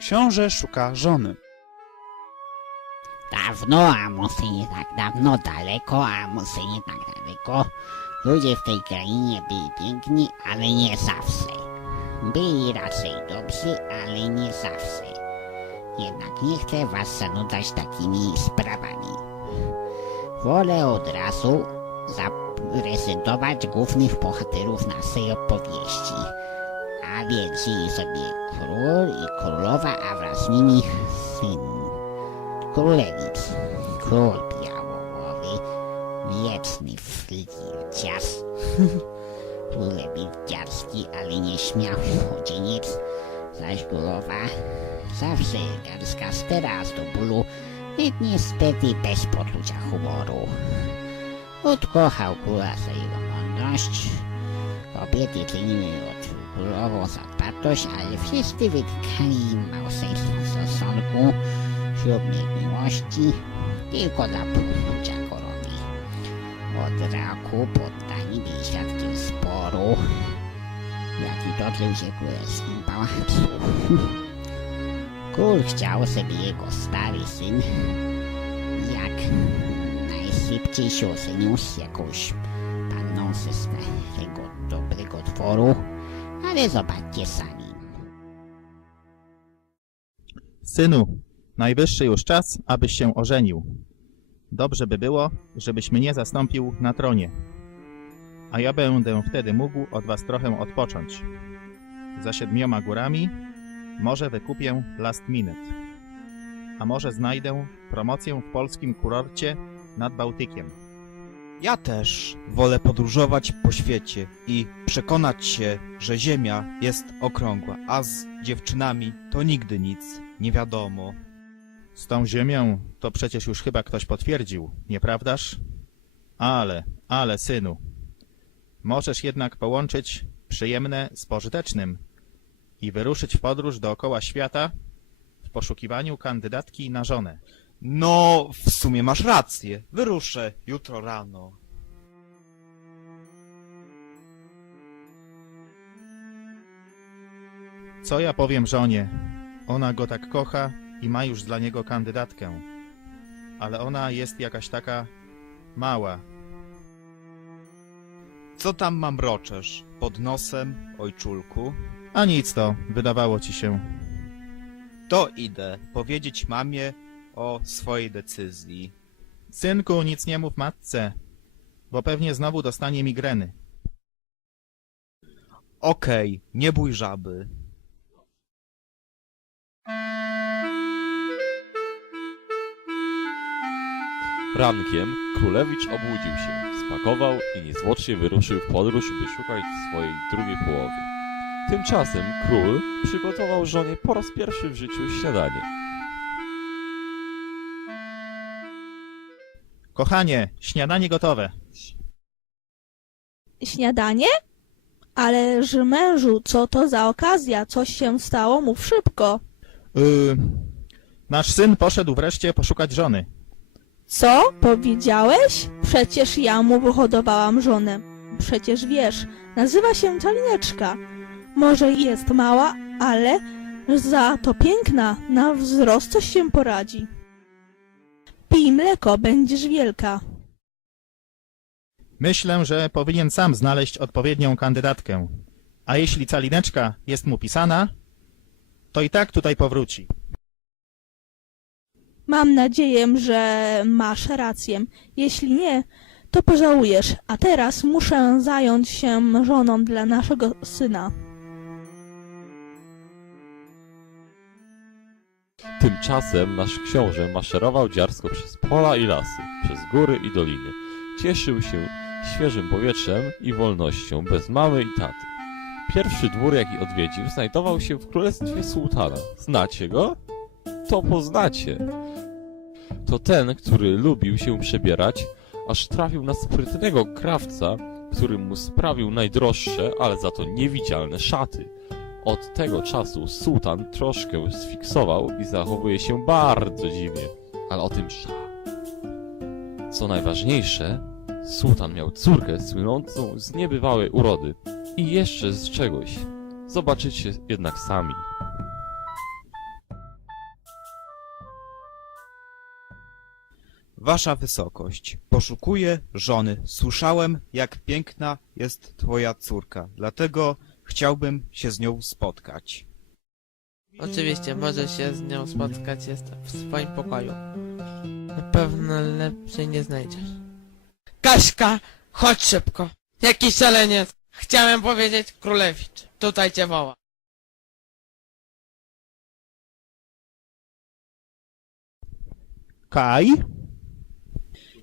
Książę szuka żony. Dawno, a może nie tak dawno, daleko, a może nie tak daleko. Ludzie w tej krainie byli piękni, ale nie zawsze. Byli raczej dobrzy, ale nie zawsze. Jednak nie chcę was zanudzać takimi sprawami. Wolę od razu zaprezentować głównych bohaterów naszej opowieści. A sobie król i królowa, a wraz z nimi syn. Królewic, król białogłowy, wieczny flirciarz, królewic dziarski, ale nieśmiały młodzieniec, zaś królowa zawsze garska stera z do bólu, i niestety bez poczucia humoru. Odkochał króla za jego mądrość, kobiety ceniły od królową za dbatość, ale wszyscy wytkali małżeństwo stosunku, ślubnej miłości tylko dla poczucia korony. Od raku poddani byli świadkiem sporu, jaki toczył się królewskim pałacu. Król chciał, żeby jego stary syn jak najszybciej się ożenił z jakąś panną ze starego dobrego dworu, ale zobaczcie sami. Synu, najwyższy już czas, abyś się ożenił. Dobrze by było, żebyś mnie zastąpił na tronie. A ja będę wtedy mógł od was trochę odpocząć. Za siedmioma górami może wykupię last minute. A może znajdę promocję w polskim kurorcie nad Bałtykiem. Ja też wolę podróżować po świecie i przekonać się, że Ziemia jest okrągła, a z dziewczynami to nigdy nic nie wiadomo. Z tą ziemią to przecież już chyba ktoś potwierdził, nieprawdaż? Ale, ale synu, możesz jednak połączyć przyjemne z pożytecznym i wyruszyć w podróż dookoła świata w poszukiwaniu kandydatki na żonę. No, w sumie masz rację. Wyruszę jutro rano. Co ja powiem żonie? Ona go tak kocha i ma już dla niego kandydatkę. Ale ona jest jakaś taka mała. Co tam mam roczesz? Pod nosem, ojczulku? A nic to, wydawało ci się. To idę powiedzieć mamie o swojej decyzji. Synku, nic nie mów matce, bo pewnie znowu dostanie migreny. Okej, nie bój żaby. Rankiem królewicz obudził się, spakował i niezwłocznie wyruszył w podróż, by szukać swojej drugiej połowy. Tymczasem król przygotował żonie po raz pierwszy w życiu śniadanie. Kochanie, śniadanie gotowe. Śniadanie? Ależ mężu, co to za okazja? Coś się stało? Mów szybko. Yy, nasz syn poszedł wreszcie poszukać żony. Co? Powiedziałeś? Przecież ja mu wyhodowałam żonę. Przecież wiesz, nazywa się Calineczka. Może jest mała, ale za to piękna, na wzrost coś się poradzi. Pij mleko, będziesz wielka. Myślę, że powinien sam znaleźć odpowiednią kandydatkę. A jeśli calineczka jest mu pisana, to i tak tutaj powróci. Mam nadzieję, że masz rację. Jeśli nie, to pożałujesz. A teraz muszę zająć się żoną dla naszego syna. Tymczasem nasz książę maszerował dziarsko przez pola i lasy, przez góry i doliny. Cieszył się świeżym powietrzem i wolnością bez mamy i taty. Pierwszy dwór, jaki odwiedził, znajdował się w królestwie sułtana. Znacie go? To poznacie. To ten, który lubił się przebierać, aż trafił na sprytnego krawca, który mu sprawił najdroższe, ale za to niewidzialne szaty. Od tego czasu sułtan troszkę sfiksował i zachowuje się bardzo dziwnie, ale o tym msza. Co najważniejsze, sułtan miał córkę słynącą z niebywałej urody i jeszcze z czegoś. Zobaczycie jednak sami. Wasza wysokość, poszukuję żony. Słyszałem, jak piękna jest twoja córka, dlatego chciałbym się z nią spotkać. Oczywiście, możesz się z nią spotkać, jest w swoim pokoju. Na pewno lepszej nie znajdziesz. Kaśka, chodź szybko. Jaki szaleniec. Chciałem powiedzieć królewicz. Tutaj cię woła. Kaj?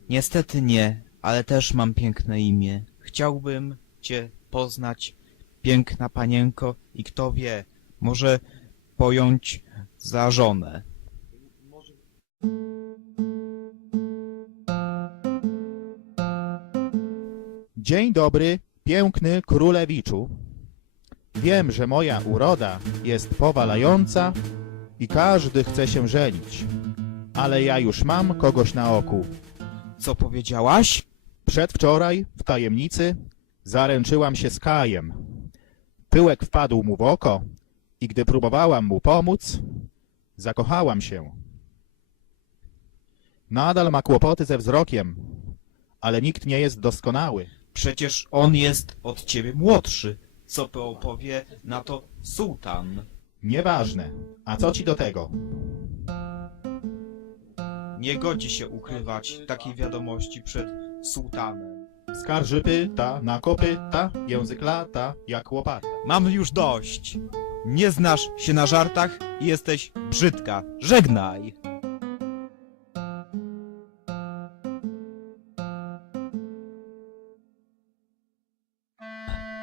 Niestety nie, ale też mam piękne imię. Chciałbym cię poznać, piękna panienko, i kto wie, może pojąć za żonę. Dzień dobry, piękny królewiczu. Wiem, że moja uroda jest powalająca i każdy chce się żenić. Ale ja już mam kogoś na oku. Co powiedziałaś? Przedwczoraj, w tajemnicy, zaręczyłam się z Kajem. Pyłek wpadł mu w oko i gdy próbowałam mu pomóc, zakochałam się. Nadal ma kłopoty ze wzrokiem, ale nikt nie jest doskonały. Przecież on jest od ciebie młodszy. Co powie na to sułtan? Nieważne. A co ci do tego? Nie godzi się ukrywać takiej wiadomości przed sułtanem. Skarży pyta, na kopyta, język lata, jak łopata. Mam już dość. Nie znasz się na żartach i jesteś brzydka. Żegnaj!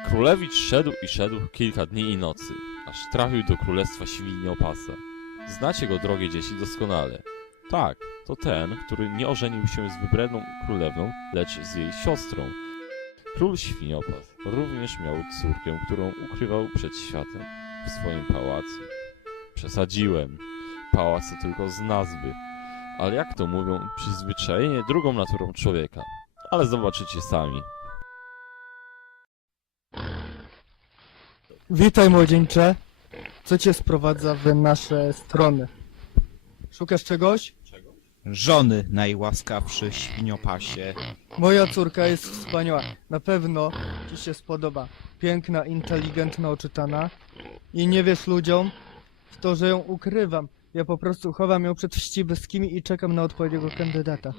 Królewicz szedł i szedł kilka dni i nocy, aż trafił do królestwa świniopasa. Znacie go, drogie dzieci, doskonale. Tak, to ten, który nie ożenił się z wybredną królewną, lecz z jej siostrą. Król świniopas również miał córkę, którą ukrywał przed światem w swoim pałacu. Przesadziłem. Pałac to tylko z nazwy. Ale jak to mówią, przyzwyczajenie drugą naturą człowieka. Ale zobaczycie sami. Witaj młodzieńcze. Co cię sprowadza w nasze strony? Szukasz czegoś? Żony najłaskawszy świniopasie. Moja córka jest wspaniała. Na pewno ci się spodoba. Piękna, inteligentna, oczytana. I nie wiesz ludziom w to, że ją ukrywam. Ja po prostu chowam ją przed wścibskimi i czekam na odpowiedniego kandydata.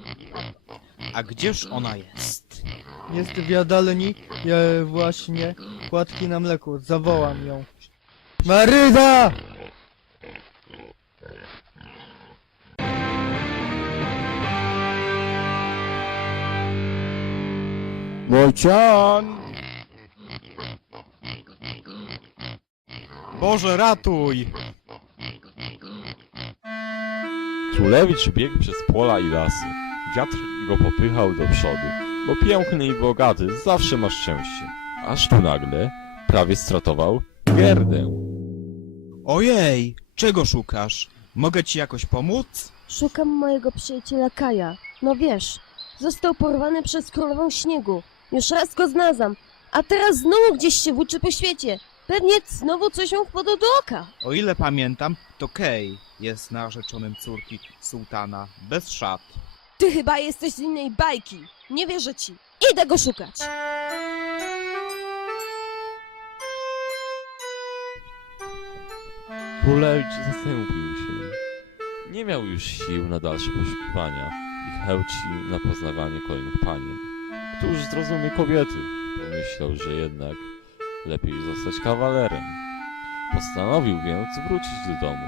A gdzież ona jest? Jest w jadalni, ja właśnie płatki na mleku. Zawołam ją. Maryda! Wojcian! Boże, ratuj! Królewicz biegł przez pola i lasy. Wiatr go popychał do przodu, bo piękny i bogaty zawsze ma szczęście. Aż tu nagle prawie stratował Gerdę. Ojej, czego szukasz? Mogę ci jakoś pomóc? Szukam mojego przyjaciela Kaja. No wiesz, został porwany przez królową śniegu. Już raz go znalazłam, a teraz znowu gdzieś się włóczy po świecie. Pewnie znowu coś mu wpadło do oka. O ile pamiętam, to Kej jest narzeczonym córki sułtana, bez szat. Ty chyba jesteś z innej bajki. Nie wierzę ci. Idę go szukać. Królewicz zastąpił się. Nie miał już sił na dalsze poszukiwania i chęci na poznawanie kolejnych panien. Któż zrozumie kobiety? Pomyślał, że jednak lepiej zostać kawalerem. Postanowił więc wrócić do domu,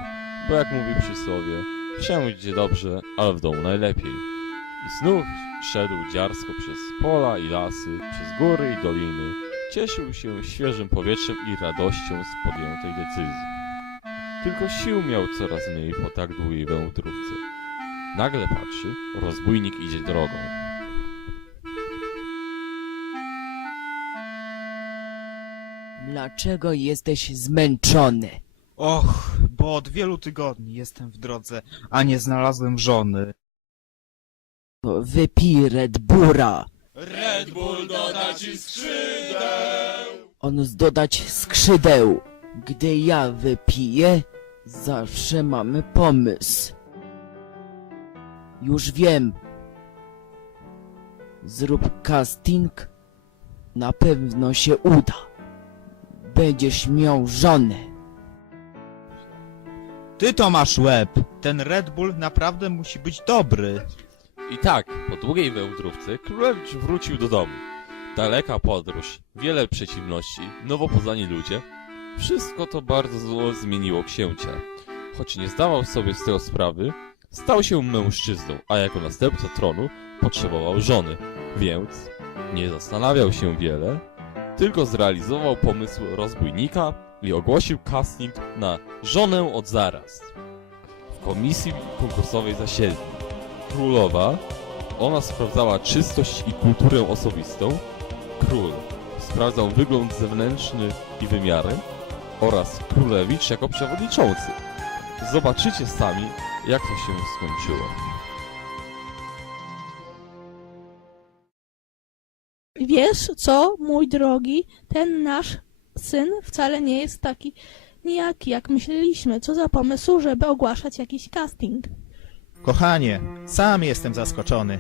bo jak mówi przysłowie, wszędzie gdzie dobrze, ale w domu najlepiej. I znów szedł dziarsko przez pola i lasy, przez góry i doliny. Cieszył się świeżym powietrzem i radością z podjętej decyzji. Tylko sił miał coraz mniej po tak długiej wędrówce. Nagle patrzy, rozbójnik idzie drogą. Dlaczego jesteś zmęczony? Och, bo od wielu tygodni jestem w drodze, a nie znalazłem żony. Wypij Red Bulla. Red Bull doda ci skrzydeł. On dodać skrzydeł. Gdy ja wypiję, zawsze mamy pomysł. Już wiem. Zrób casting. Na pewno się uda. Będziesz miał żonę. Ty to masz łeb! Ten Red Bull naprawdę musi być dobry. I tak, po długiej wędrówce królewicz wrócił do domu. Daleka podróż, wiele przeciwności, nowo poznani ludzie. Wszystko to bardzo zło zmieniło księcia. Choć nie zdawał sobie z tego sprawy, stał się mężczyzną, a jako następca tronu potrzebował żony. Więc nie zastanawiał się wiele, tylko zrealizował pomysł rozbójnika i ogłosił casting na żonę od zaraz. W komisji konkursowej zasiedli królowa, ona sprawdzała czystość i kulturę osobistą, król sprawdzał wygląd zewnętrzny i wymiary oraz królewicz jako przewodniczący. Zobaczycie sami, jak to się skończyło. Wiesz co, mój drogi, ten nasz syn wcale nie jest taki nijaki, jak myśleliśmy. Co za pomysł, żeby ogłaszać jakiś casting. Kochanie, sam jestem zaskoczony.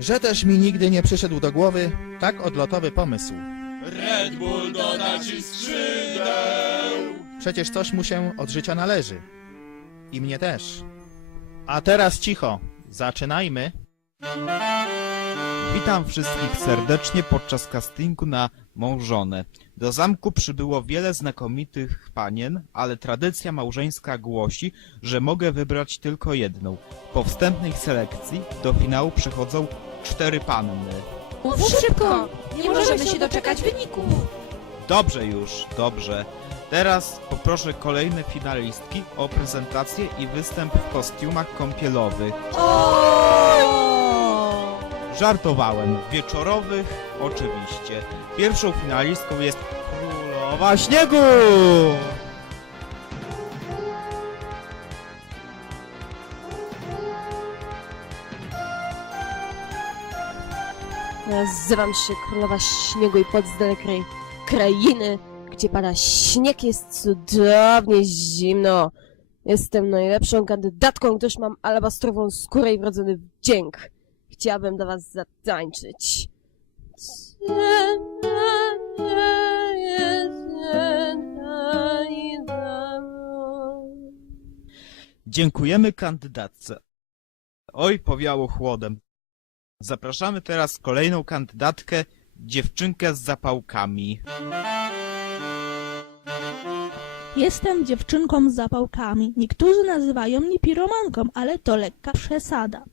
Że też mi nigdy nie przyszedł do głowy tak odlotowy pomysł. Red Bull doda ci skrzydeł. Przecież coś mu się od życia należy. I mnie też. A teraz cicho. Zaczynajmy. Witam wszystkich serdecznie podczas castingu na mą żonę. Do zamku przybyło wiele znakomitych panien, ale tradycja małżeńska głosi, że mogę wybrać tylko jedną. Po wstępnej selekcji do finału przechodzą cztery panny. Mów szybko! Nie możemy się doczekać wyników! Dobrze już, dobrze. Teraz poproszę kolejne finalistki o prezentację i występ w kostiumach kąpielowych. Żartowałem. Wieczorowych oczywiście. Pierwszą finalistką jest Królowa Śniegu! Nazywam się Królowa Śniegu i podzdelę kraj, krainy, gdzie pada śnieg, jest cudownie zimno. Jestem najlepszą kandydatką, gdyż mam alabastrową skórę i wrodzony wdzięk. Chciałabym dla was zatańczyć. Dziękujemy kandydatce. Oj, powiało chłodem. Zapraszamy teraz kolejną kandydatkę, dziewczynkę z zapałkami. Jestem dziewczynką z zapałkami. Niektórzy nazywają mnie piromanką, ale to lekka przesada.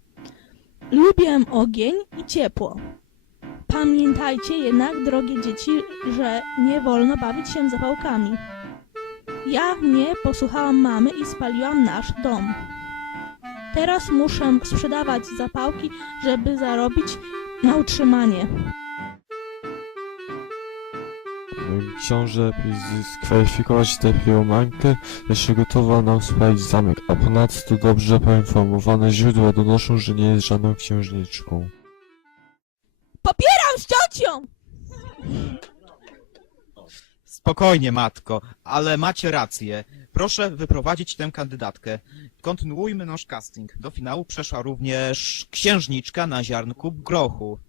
Lubię ogień i ciepło. Pamiętajcie jednak, drogie dzieci, że nie wolno bawić się zapałkami. Ja nie posłuchałam mamy i spaliłam nasz dom. Teraz muszę sprzedawać zapałki, żeby zarobić na utrzymanie. Książę lepiej dyskwalifikować tę piromankę, jeszcze gotowa nam spalić zamek, a ponadto dobrze poinformowane źródła donoszą, że nie jest żadną księżniczką. Popieram z ciocią! Spokojnie, matko, ale macie rację. Proszę wyprowadzić tę kandydatkę. Kontynuujmy nasz casting. Do finału przeszła również księżniczka na ziarnku grochu.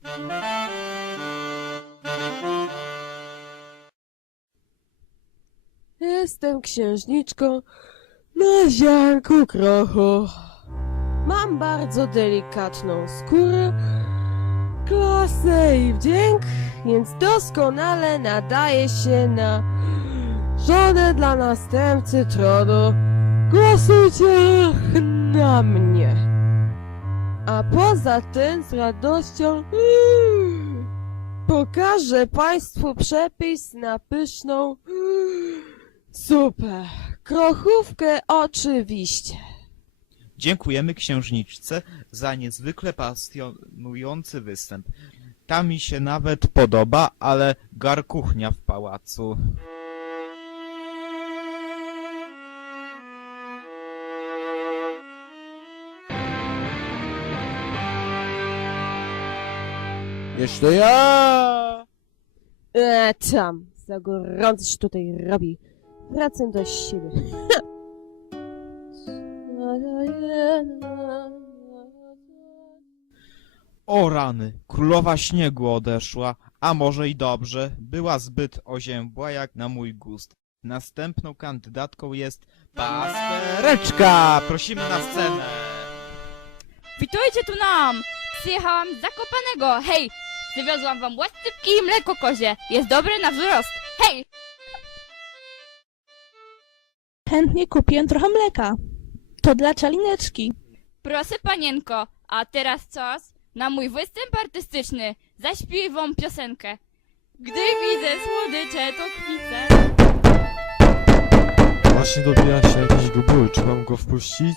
Jestem księżniczką na ziarnku grochu. Mam bardzo delikatną skórę, klasę i wdzięk, więc doskonale nadaje się na żonę dla następcy tronu. Głosujcie na mnie. A poza tym z radością pokażę Państwu przepis na pyszną Super. Krochówkę oczywiście. Dziękujemy księżniczce za niezwykle pasjonujący występ. Ta mi się nawet podoba, ale gar kuchnia w pałacu. Jeszcze ja! E, tam. Za gorąco się tutaj robi. Wracam do siebie. O rany, królowa śniegu odeszła, a może i dobrze, była zbyt oziębła jak na mój gust. Następną kandydatką jest Pastereczka! Prosimy na scenę! Witajcie tu nam! Przyjechałam z Zakopanego, hej! Przywiozłam wam łascypki i mleko kozie. Jest dobre na wzrost. Hej! Chętnie kupię trochę mleka. To dla czalineczki. Proszę panienko, a teraz czas na mój występ artystyczny. Zaśpiewam wam piosenkę. Gdy widzę słodycze, to kwicę. Właśnie dobija się jakiś gubuły, czy mam go wpuścić?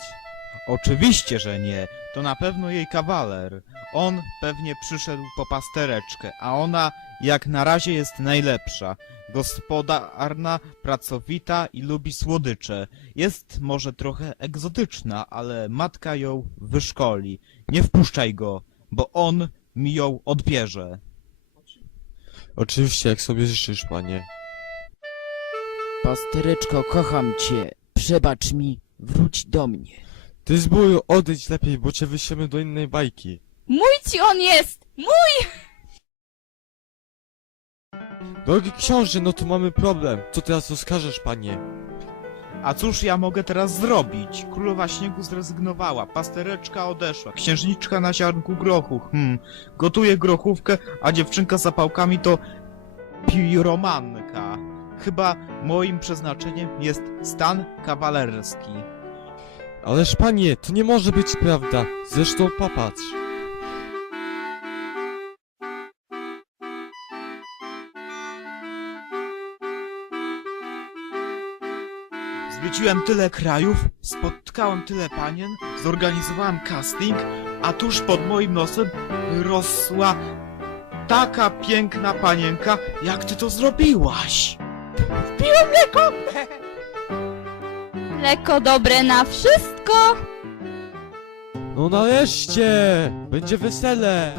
Oczywiście, że nie. To na pewno jej kawaler. On pewnie przyszedł po pastereczkę, a ona jak na razie jest najlepsza. Gospodarna, pracowita i lubi słodycze. Jest może trochę egzotyczna, ale matka ją wyszkoli. Nie wpuszczaj go, bo on mi ją odbierze. Oczywiście, jak sobie życzysz, panie. Pastereczko, kocham cię. Przebacz mi, wróć do mnie. Ty zbóju, odejdź lepiej, bo cię wyślemy do innej bajki. Mój ci on jest! Mój! Drogi książę, no to mamy problem. Co teraz oskarżesz, panie? A cóż ja mogę teraz zrobić? Królowa śniegu zrezygnowała, pastereczka odeszła, księżniczka na ziarnku grochu, hmm, gotuje grochówkę, a dziewczynka z zapałkami to piromanka. Chyba moim przeznaczeniem jest stan kawalerski. Ależ panie, to nie może być prawda. Zresztą popatrz. Zwiedziłem tyle krajów, spotkałem tyle panien, zorganizowałem casting, a tuż pod moim nosem rosła taka piękna panienka, jak ty to zrobiłaś. Mleko dobre na wszystko! No nareszcie! Będzie wesele!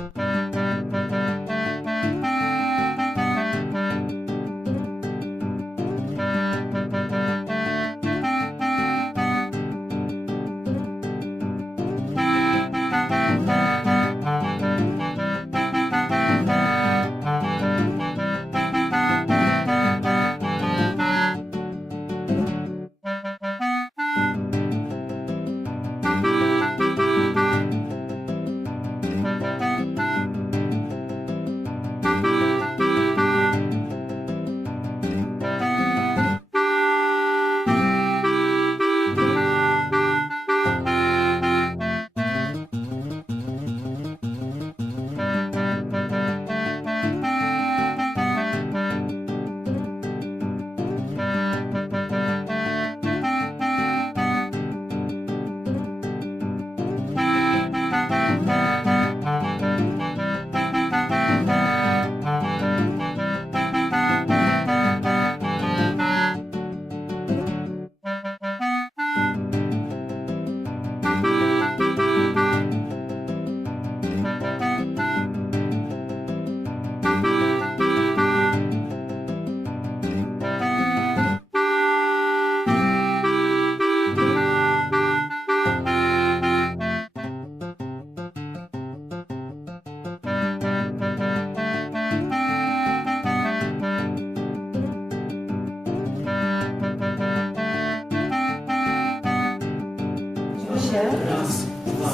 Się,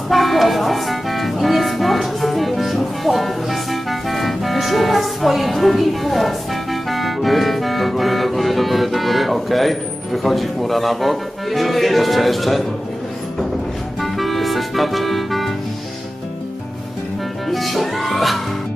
spakował i niezwłocznie wyruszył w podróż. Wyszukać swojej drugiej połowy. Do góry, do góry, do góry, do góry, okej. Wychodzi chmura na bok. Jeszcze, jeszcze. Jesteś kaczem. Bogaty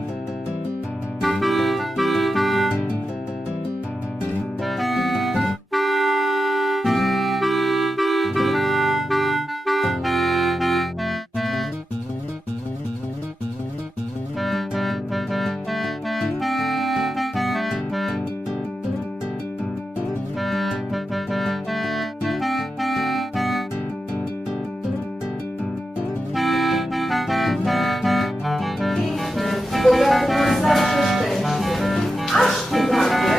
nas zawsze szczęście. Aż tu nagle,